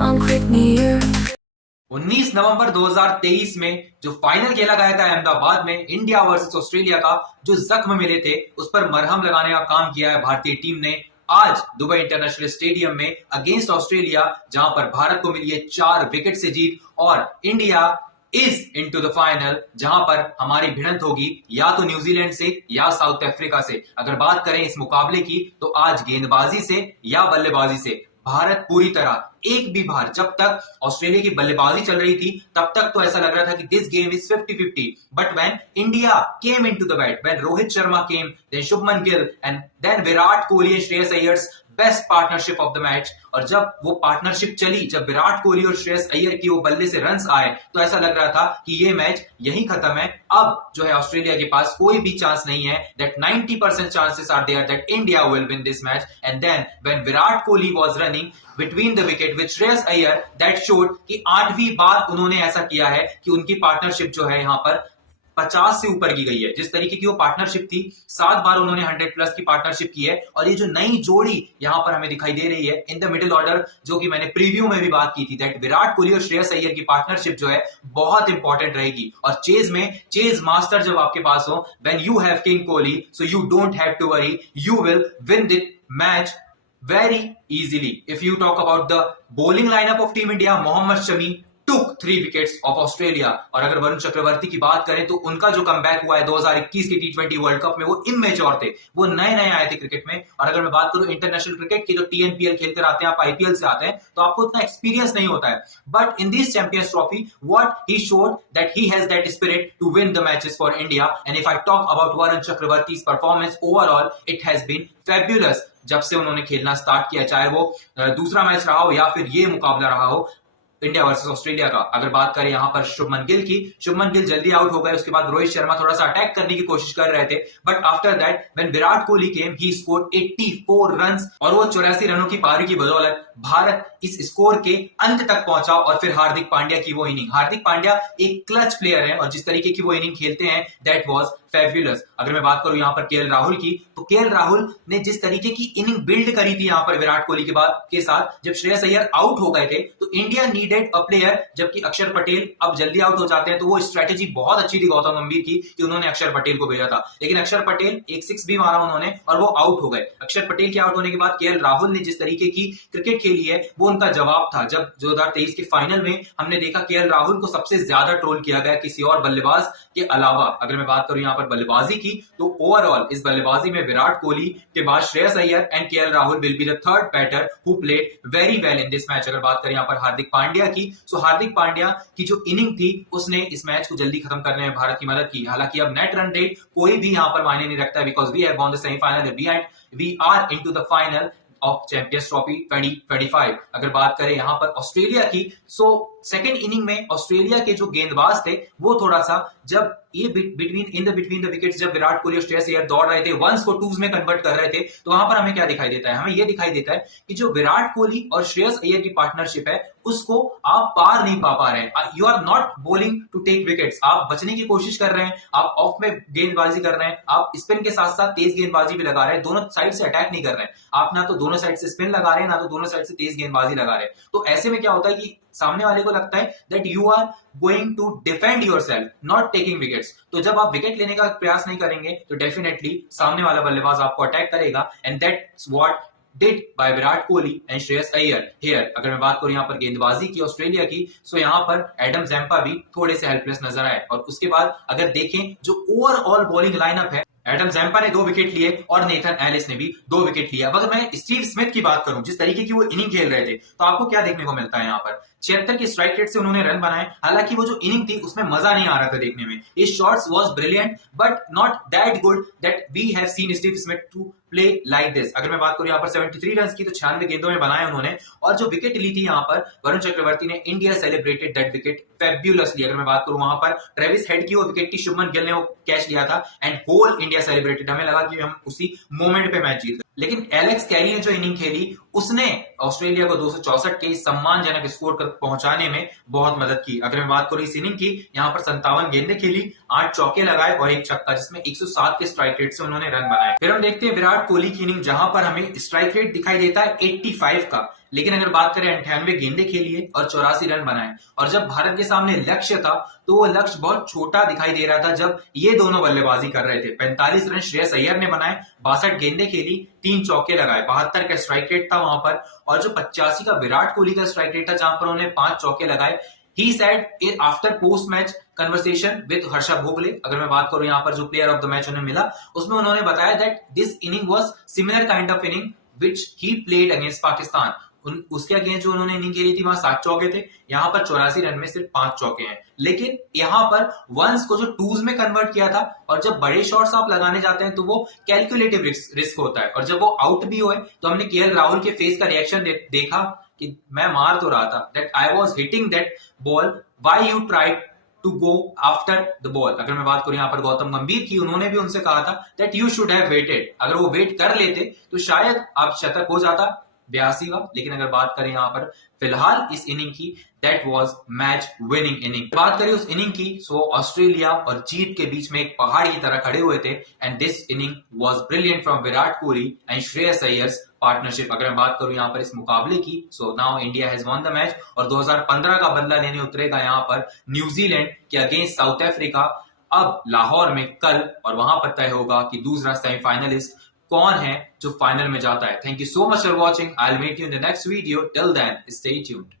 19 नवंबर 2023 में जो फाइनल खेला गया था अहमदाबाद में इंडिया वर्सेस ऑस्ट्रेलिया का, जो जख्म मिले थे उस पर मरहम लगाने का काम किया है भारतीय टीम ने आज दुबई इंटरनेशनल स्टेडियम में अगेंस्ट ऑस्ट्रेलिया, जहां पर भारत को मिली है 4 विकेट से जीत और India is into the final, जहां पर हमारी भिड़ंत होगी या तो न्यूजीलैंड से या साउथ अफ्रीका से। अगर बात करें इस मुकाबले की तो आज गेंदबाजी से या बल्लेबाजी से भारत पूरी तरह एक भी बार, जब तक ऑस्ट्रेलिया की बल्लेबाजी चल रही थी तब तक तो ऐसा लग रहा था कि this game is 50-50, but when India came into the bat, when Rohit Sharma came, then Shubman Gill and then Virat Kohli and Shreyas Iyer's best partnership of the match, और जब वो पार्टनरशिप चली, जब विराट कोहली और श्रेयस अय्यर की वो बल्ले से रन्स आए तो ऐसा लग रहा था कि ये मैच यही खत्म है। अब जो है ऑस्ट्रेलिया के पास कोई भी चांस नहीं है, that 90% chances are there that India will win this match. And then when Virat Kohli was running between the wicket with Shreyas Iyer, that showed कि 8वीं बार उन्होंने ऐसा किया है कि उनकी पार्टनरशिप जो है यहाँ पर 50 से ऊपर की गई है। जिस तरीके की वो पार्टनरशिप थी, 7 बार उन्होंने 100+ की पार्टनरशिप की है, और ये जो नई जोड़ी यहां पर हमें दिखाई दे रही है इन द मिडिल ऑर्डर, जो कि मैंने प्रीव्यू में भी बात की थी, दैट विराट कोहली और श्रेयस अय्यर की पार्टनरशिप जो है बहुत इंपॉर्टेंट रहेगी। और चेज में चेज मास्टर जब आपके पास हो, when you have king Kohli, so you don't have to worry, you will win the match very easily. If you talk about the bowling lineup of Team India, Mohammad Shami took 3 wickets of Australia. और अगर वरुण चक्रवर्ती की बात करें तो उनका जो comeback हुआ है 2021 के T20 वर्ल्ड कप में, वो इमेच्योर थे, वो नए नए आए थे क्रिकेट में। और अगर मैं बात करूं इंटरनेशनल क्रिकेट की, तो TNPL खेलकर आते हैं, आप IPL से आते हैं, तो आपको उतना एक्सपीरियंस नहीं होता है, but in this Champions Trophy what he showed that he has that spirit to win the matches for India. And if I talk about Varun Chakravarthy's performance overall, it has been fabulous. जब से उन्होंने खेलना start किया, चाहे वो दूसरा match रहा हो या फिर ये मुकाबला रहा हो इंडिया वर्सेस ऑस्ट्रेलिया का। अगर बात करें यहां पर शुभमन गिल की, शुभमन गिल जल्दी आउट हो गए, उसके बाद रोहित शर्मा थोड़ा सा अटैक करने की कोशिश कर रहे थे, but after that when Virat Kohli came, he scored 84 runs, और वो 84 रनों की पारी की बदौलत भारत इस स्कोर के अंत तक पहुंचा। और फिर हार्दिक पांड्या की वो इनिंग, हार्दिक पांड्या एक क्लच प्लेयर है, और जिस तरीके की वो इनिंग खेलते हैं, दैट वाज फैब्युलस। अगर मैं बात करूं यहां पर केएल राहुल की, तो केएल राहुल ने जिस तरीके की इनिंग बिल्ड करी थी यहां पर विराट कोहली के साथ, जब श्रेयस अय्यर आउट हो गए थे तो इंडिया नीडेड अ प्लेयर, जबकि अक्षर पटेल अब जल्दी आउट हो जाते हैं, तो वो स्ट्रेटेजी बहुत अच्छी थी गौतम गंभीर की कि उन्होंने अक्षर पटेल को भेजा था, लेकिन अक्षर पटेल एक 6 भी मारा उन्होंने और वो आउट हो गए। अक्षर पटेल के आउट होने के बाद केएल राहुल ने जिस तरीके की क्रिकेट खेली है, वो उनका जवाब था। जब 2023 के फाइनल में हमने देखा केएल राहुल को सबसे ज्यादा ट्रोल किया गया किसी और बल्लेबाज के अलावा। अगर मैं बात करूं यहां पर बल्लेबाजी की, तो ओवरऑल इस बल्लेबाजी में विराट कोहली के बाद Shreyas Iyer and KL Rahul will be the third batter who played very well in this match. अगर बात करें यहां पर हार्दिक पांड्या की, सो हार्दिक पांड्या की जो इनिंग थी उसने इस मैच को जल्दी खत्म करने में भारत की मदद की। हालांकि अब नेट रन रेट कोई भी यहां पर मायने नहीं रखता है, because we have won the semifinal, we are into the final of Champions Trophy 2025। अगर बात करें यहां पर ऑस्ट्रेलिया की, सो सेकेंड इनिंग में ऑस्ट्रेलिया के जो गेंदबाज थे वो थोड़ा सा, जब ये बिटवीन द विकेट्स, जब विराट कोहली और श्रेयस अय्यर दौड़ रहे थे, वंस को टूज में कन्वर्ट कर रहे थे, तो वहां पर हमें क्या दिखाई देता है, हमें ये दिखाई देता है कि जो विराट कोहली और श्रेयस अय्यर की पार्टनरशिप है उसको आप पार नहीं पा रहे हैं। You are not bowling to take wickets, आप बचने की कोशिश कर रहे हैं, आप ऑफ में गेंदबाजी कर रहे हैं, आप स्पिन के साथ साथ तेज गेंदबाजी भी लगा रहे हैं, दोनों साइड से अटैक नहीं कर रहे हैं, आप ना तो दोनों साइड से स्पिन लगा रहे हैं, ना तो दोनों साइड से तेज गेंदबाजी लगा रहे हैं। तो ऐसे में क्या होता है कि सामने वाले को लगता है that you are going to defend yourself, not taking wickets. तो जब आप विकेट लेने का प्रयास नहीं करेंगे तो डेफिनेटली सामने वाला बल्लेबाज आपको अटैक करेगा, and that's what did bye Virat Kohli and Shreyas Iyer here. अगर मैं बात करूं यहां पर गेंदबाजी की ऑस्ट्रेलिया की, सो यहां पर एडम जैम्पा भी थोड़े से हेल्पलेस नजर आए। और उसके बाद अगर देखें जो ओवरऑल बॉलिंग लाइनअप है, एडम जैम्पा ने 2 विकेट लिए और नेथन एलिस ने भी 2 विकेट लिया। अगर मैं स्टीव स्मिथ की बात करूं, जिस तरीके की वो इनिंग खेल रहे थे, तो आपको क्या देखने को मिलता है यहाँ पर 76 की स्ट्राइक रेट से उन्होंने रन बनाए। हालांकि वो जो इनिंग थी उसमें मजा नहीं आ रहा था देखने में, his shots was brilliant but not that good that we have seen Steve Smith to play like this. अगर मैं बात करूं यहाँ पर 73 रन की, तो 96 गेंदों में बनाए उन्होंने, और जो विकेट ली थी यहाँ पर वरुण चक्रवर्ती ने, इंडिया सेलिब्रेटेड दैट विकेट फैब्युलसली। अगर मैं बात करूं वहां पर ट्रेविस हेड की वो विकेट थी, शुभमन गिल ने वो कैच लिया था, एंड होल इंडिया सेलिब्रेटेड। हमें लगा कि हम उसी मोमेंट पे मैच जीत गए, लेकिन एलेक्स कैरी ने जो इनिंग खेली उसने ऑस्ट्रेलिया को 264 के सम्मानजनक स्कोर तक पहुंचाने में बहुत मदद की। अगर मैं बात करूं इस इनिंग की, यहाँ पर 57 गेंदें खेली, 8 चौके लगाए और 1 छक्का, जिसमें 107 के स्ट्राइक रेट से उन्होंने रन बनाए। फिर हम देखते हैं विराट कोहली की इनिंग, जहां पर हमें स्ट्राइक रेट दिखाई देता है 85 का, लेकिन अगर बात करें 98 गेंदें खेली है और 84 रन बनाए। और जब भारत के सामने लक्ष्य था तो वो लक्ष्य बहुत छोटा दिखाई दे रहा था जब ये दोनों बल्लेबाजी कर रहे थे। 45 रन श्रेयस अय्यर ने बनाए, 62 गेंदें खेली, 3 चौके लगाए, 72 का स्ट्राइक रेट था वहां पर। और जो 85 का विराट कोहली का स्ट्राइक रेट था जहां पर उन्होंने 5 चौके लगाए। He said after post match conversation with Harsha Bhogle, अगर मैं बात करूं यहाँ पर जो प्लेयर ऑफ द मैच उन्हें मिला, उसमें उन्होंने बताया that this inning was similar kind of inning which he played against Pakistan. उसके अगेंस्ट जो उन्होंने इनिंग खेली थी वहां 7 चौके थे, यहाँ पर 84 रन में सिर्फ 5 चौके हैं। लेकिन यहाँ पर वंस को जो टूज में कन्वर्ट किया था, और जब बड़े शॉट्स आप लगाने जाते हैं तो वो कैलकुलेटिव रिस्क होता है। और जब वो आउट भी हुए तो हमने केएल राहुल के फेस का रिएक्शन देखा कि मैं मार तो रहा था, that I was hitting that ball, why you tried to go after the ball. अगर मैं बात करूं यहाँ पर गौतम गंभीर की, उन्होंने भी उनसे कहा था that you should have waited, अगर वो वेट कर लेते तो शायद आप शतक हो जाता 82वां। लेकिन अगर बात करें यहाँ पर फिलहाल इस इनिंग की, that was match winning inning. बात करें उस इनिंग की, सो ऑस्ट्रेलिया और जीत के बीच में एक पहाड़ की तरह खड़े हुए थे। And this inning was brilliant from Virat Kohli and Shreyas Iyer's partnership. अगर मैं बात करूं यहाँ पर इस मुकाबले की, so now India has won the match और 2015 का बदला लेने उतरेगा यहाँ पर न्यूजीलैंड के अगेंस्ट साउथ अफ्रीका अब लाहौर में कल। और वहां पर तय होगा कि दूसरा सेमीफाइनलिस्ट कौन है जो फाइनल में जाता है। Thank you so much for watching. I will meet you in the next video. Till then stay tuned.